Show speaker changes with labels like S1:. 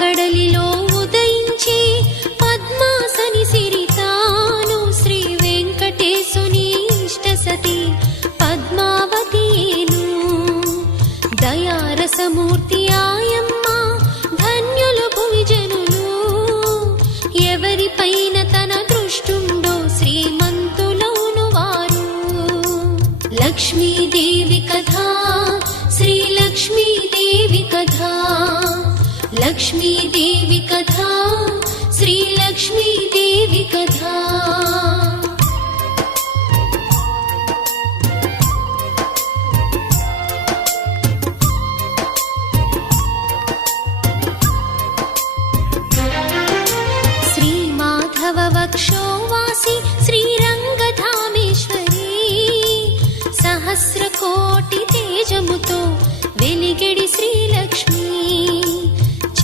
S1: కడలిలో ఉదయించి పద్మాసని సిరితాను శ్రీ వెంకటేశుని ఇష్ట సతి పద్మావతిను దయారసమూర్తి ఆయమ్మ ధన్యులు భువిజనులు. ఎవరిపైన తన దృష్టుండో శ్రీమంతులౌను వారు. లక్ష్మీదేవి కథ శ్రీ श्रीलक्ष्मीदेवी कथा श्रीलक्ष्मीदेवी कथा श्रीमाधव वक्षोवासि श्रीरङ्गधामेश्वरी सहस्रकोटितेजमुतो वेलिगिडि श्री